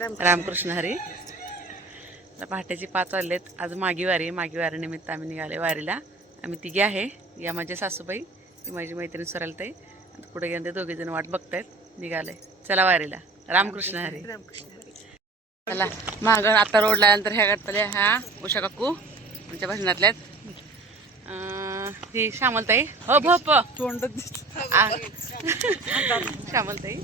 रामकृष्ण. हरी. पहाटेचे पाच वाजलेत. आज मागी वारी आहे. मागी वारीनिमित्त आम्ही निघाले वारीला. आम्ही तिघे आहे. या माझ्या सासूबाई ही माझी मैत्रीण सरलताई आता पुढे गेले ते दोघे जण वाट बघतायत. निघाले. चला वारीला. रामकृष्ण हरी. चला. माग आता रोडला आल्यानंतर ह्या गाठतल्या ह्या उषा काकू आमच्या भजनातल्यात. अं, ही श्यामलताई हो भप तोंड श्यामलताई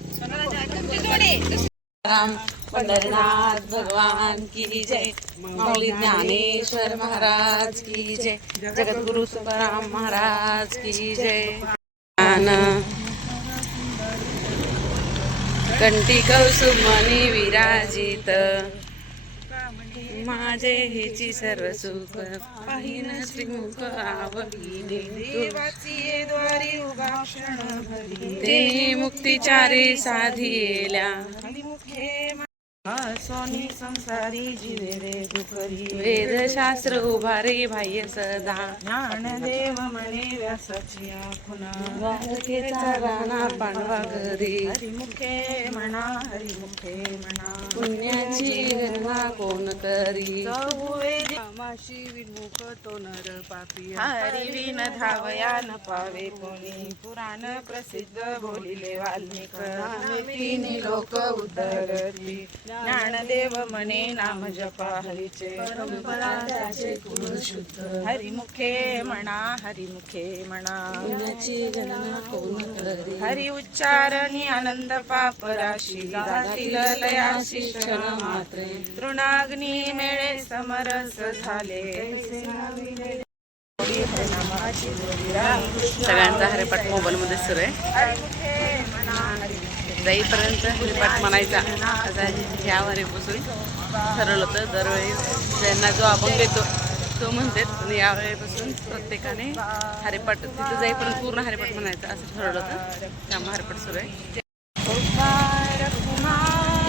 राम पंढरनाथ भगवान की जय। माऊली ज्ञानेश्वर महाराज की जय। जगद्गुरु तुकाराम महाराज की जय। ज्ञान। कंठी कौसुमनी विराजित। माझे हेची सर्व सुख पाहिन श्रीमुख आवडीने देवाची द्वारी उभा क्षण भरी. ते मुक्तिचारी साधिएल्या हरिमुखे सोनी संसारी जीवे रे दुकरी वेदशास्त्र उभारे बाह्य सदा. ज्ञानदेव म्हणे व्यासाची आखुना राणा पांडवा घरी हरिमुखे म्हणा हरिमुखे म्हणा पुण्याची गणना कोण करी माशी विमुख तो नर पापी हरी विन धावया न पावे कोणी. पुराण प्रसिद्ध बोलिले वाल्मिक. तीन लोक उद्धरती ज्ञानदेव म्हणे नाम जपा हरीचे। हरिमुखे म्हणा हरिमुखे म्हणा हरी उच्चारणी आनंद पाप राशी गातील लयाशी क्षण मात्रे। तृणाग्नी मेळे समरस झाले। सगळ्यांचा हरिपाठ मोबाईल मध्ये सुरू आहे. जाईपर्यंत हरिपाठ म्हणायचा. असा ह्या वारीपासून ठरवलं होतं दरवेळी ज्यांना जो अभंग येतो तो म्हणतात. आणि यावेळेपासून प्रत्येकाने हरिपाठ तिथं जाईपर्यंत पूर्ण हरिपाठ म्हणायचा असं ठरवलं होतं. त्यामुळे हरिपाठ सुरू आहे.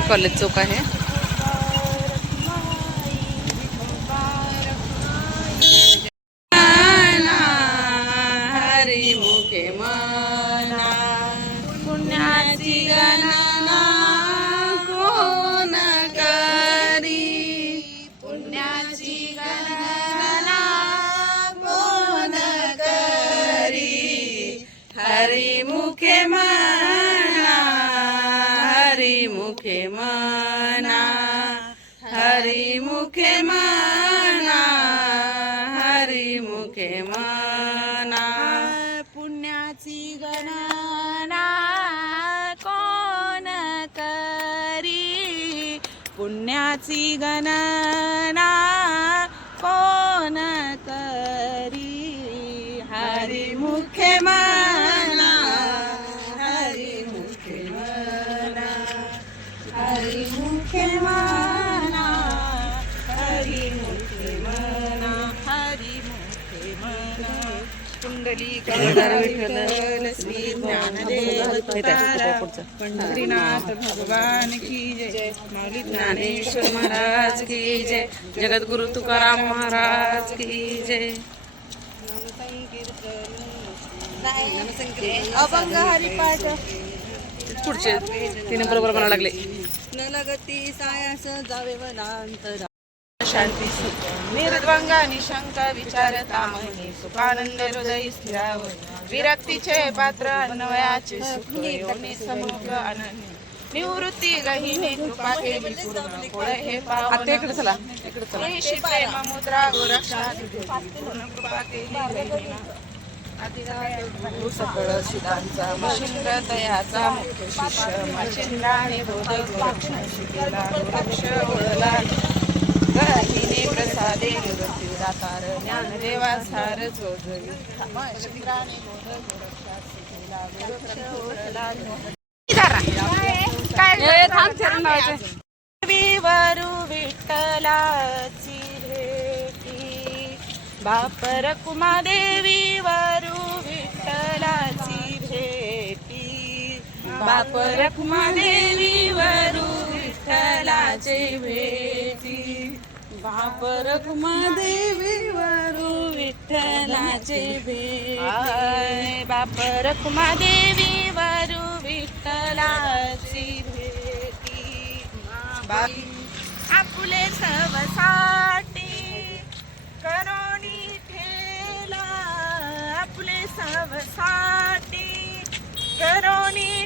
कॉलेज चौक आहे. हरिमुखे म्हणा हरिमुखे म्हणा हरिमुखे माना हरिमुखे म्हणा हरिमुखे म्हणा कुंडली गंगाधर विठ्ठल श्री ज्ञानदेव तुकाराम, पंढरीनाथ भगवान की जय. ज्ञानेश्वर महाराज की जय. जगद्गुरु तुकाराम महाराज की जय. अभंग हरिपाठ. पुढचे तिने बरोबर म्हणायला लागले. नलगती सायास जावे वनांतरा. शांती विचारता मनी सुखानंद हृदय स्थिराव विरक्तीचे पात्र अन्वयाचे सुख. योनी समग्र अनन्य. निवृत्ती गहिनी कृपा केली पूर्ण. कोळ हे आता पावन. इकडे चला इकडे चला. ईशी प्रेम मुद्रा गोरक्षा पूर्ण कृपा केली गहिनीना. गुरु सकळ सुदांचा मशिंद्र दयाचा मुख्य शिष्य गोरक्षा शिकेला गोरक्ष ओळला गहिने प्रसादे निवृत्ती दातार ज्ञानदेवा सार जोजवी गोरक्षा शिकेला गोरक्ष ओळला काय विठ्ठलाची भेटी बापर कुमादेवी वरू बाप रखमा देवी वरू विठ्ठलाचे भेटी बाप रखमा देवी वरू विठ्ठलाचे भेटी बाप रखमा देवी वरू विठ्ठलाची भेटी आपले सवसाटी करोनी ठेला आपले सवसाटी करोणी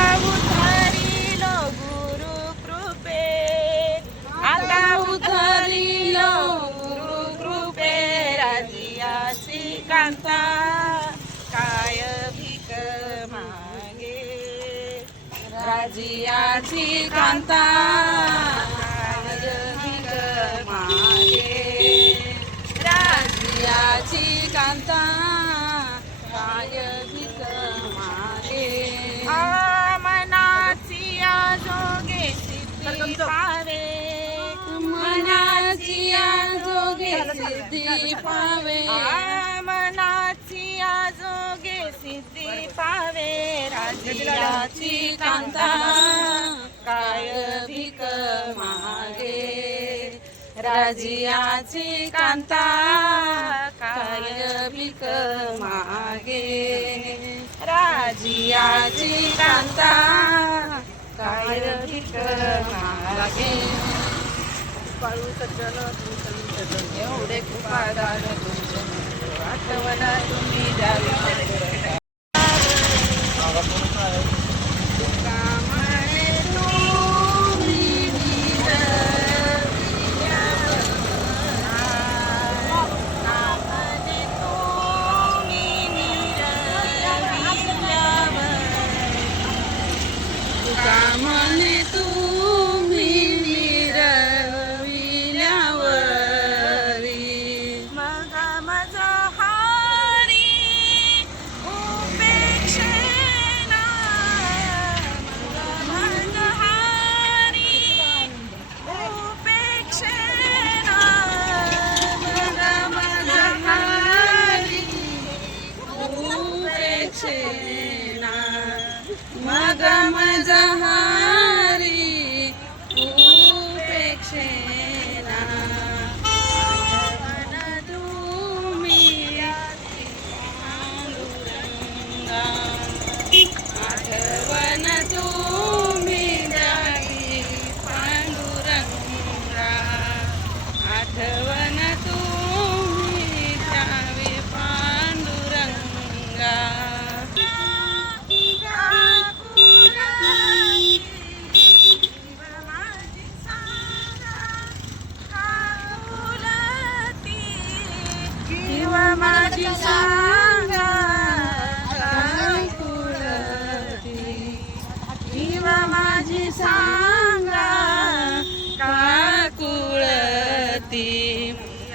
जियाची कांता. माये राजियाची कांता काय भीत माये मनाची जोगे सिद्धी पावे. मनाची जोगे सिद्धी पावे. मैत्री पावे राजीलाची कांता. काय भिक मागे? राजियाची कांता. काय भिक मागे? राजियाची कांता. काय भीक मागे? पाळू सज्जन एवढे कृपादान आठवण तुम्ही द्यावी.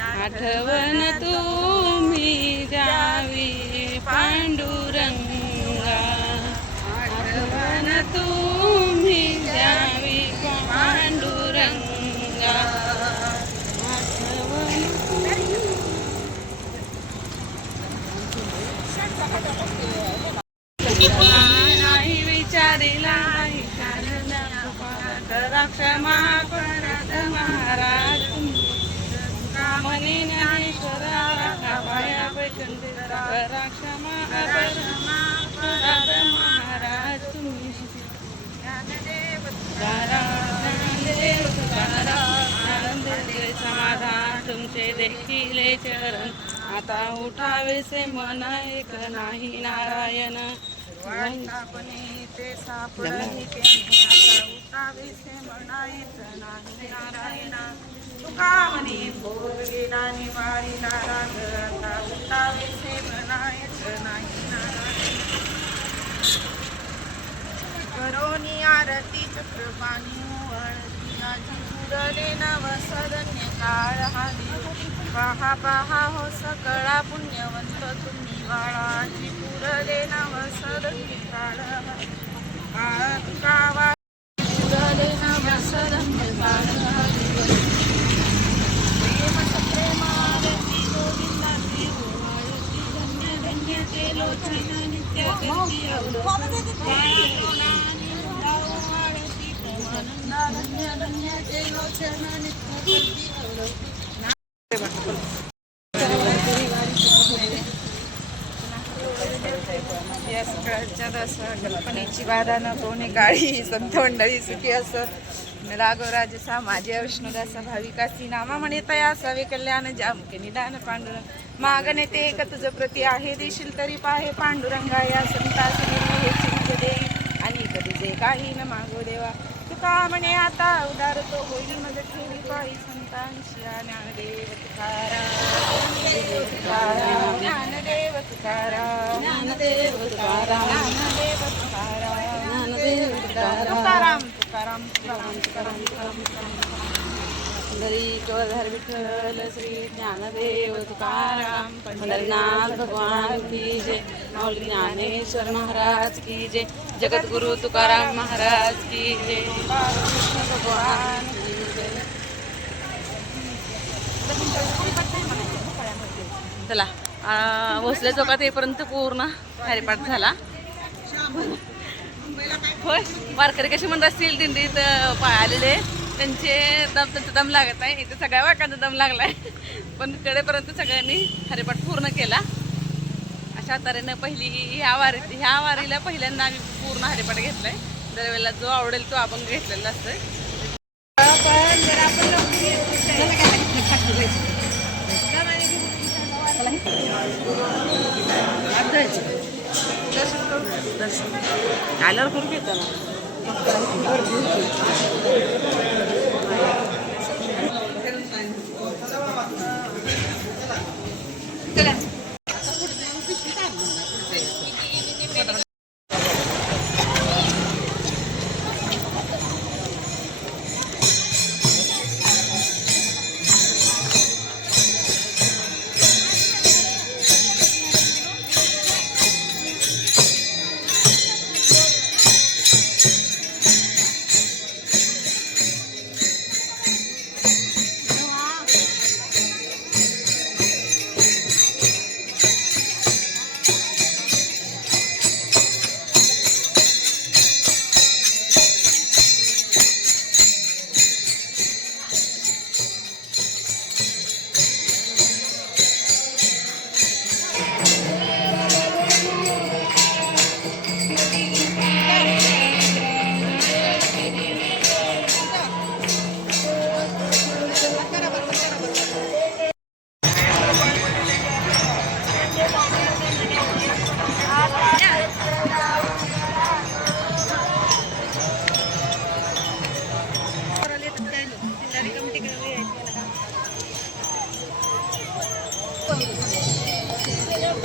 आठवण तुम्ही द्यावी पांडुरंगा. आठवण तुम्ही द्यावी पांडुरंगा. आठवण जरा महाराज तुम्ही समाधान तुमचे देखील चरण आता उठावेसे मन एक नाही नारायण। वाटपणे ते सापडही आता उठावेसे मन नाही नारायण तुका म्हणे भोगेला निवारी नाराज आता चक्रपाणी नव सदन्य काळ हाली पहा पहा हो सकळा पुण्यवंत तुम्ही वाळाची पुरले नव सदन्य काळ कावा पुरले नव सदन्य काळ गोविंदाची धन्य धन्य ते लोचन नित्य या कल्पनेची बाधा न कोणी काळी संत मंडळी सुखी सा राघवराजसा माझ्या विष्णुदासा भाविकासी नामा म्हणे तया असावे कल्याण जामके निदान पांडुरंग. मागणे ते एक तुझ प्रती आहे. देशील तरी पाहे पांडुरंगा. या संतास देई आणि कधी जे काही न मागो देवा. तुका म्हणे आता उदार तो होईल मज ठेवी पायी संतांशी ज्ञानदेव तुकाराम. ज्ञानदेव तुकाराम. ज्ञानदेव तुकाराम. ज्ञानदेव तुकाराम. ज्ञानदेव तुकाराम तुकाराम तुकाराम तुकाराम तुकाराम तुकाराम तुकाराम पंढरी चोधर विठ्ठल श्री ज्ञानदेव तुकाराम पंढरीनाथ भगवान की जय. माऊली ज्ञानेश्वर महाराज की जय. जगद्गुरु तुकाराम महाराज की जय. कृष्ण भगवान की जय. चला आ, भोसले चौकात येईपर्यंत पूर्ण हरिपाठ झाला. होय वारकरी कशी म्हणत असतील दिंडीत अ, आलेले त्यांचे दम त्यांचा दम लागत आहे इथे सगळ्या वाकांचा दम लागलाय. पण कडेपर्यंत सगळ्यांनी हरिपाठ पूर्ण केला. अशा तऱ्हेनं पहिली ह्या वारी ह्या वारीला पहिल्यांदा आम्ही पूर्ण हरिपाठ घेतलाय. दरवेळेला जो आवडेल तो आपण घेतलेला असतोय. दर्शन आल्यावर करून घेताना ना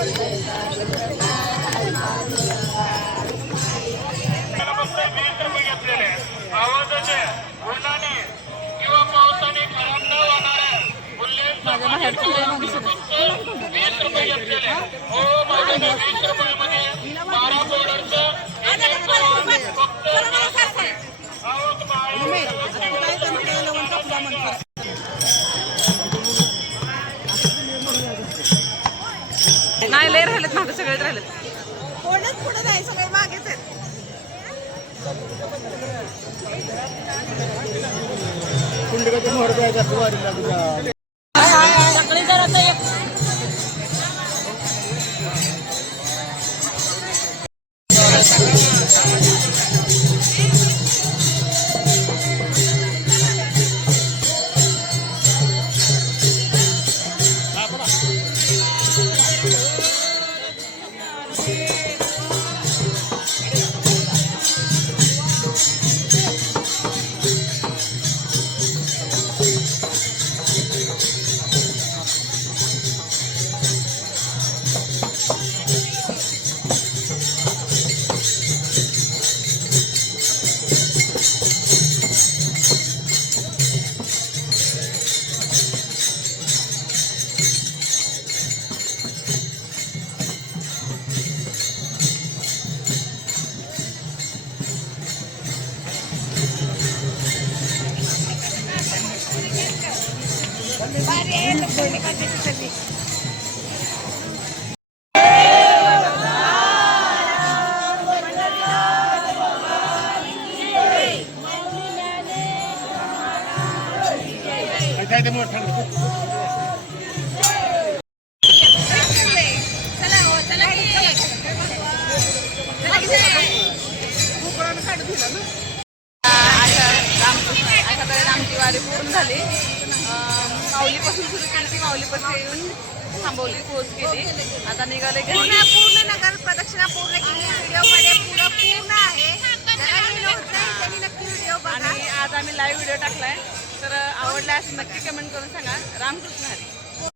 माझ्या रुपयामध्ये बारा बॉर्डरचं फक्त चालत कोणच पुढे नाही सगळे मागेच आहेत. कुंडकाच्या मोहर जायचा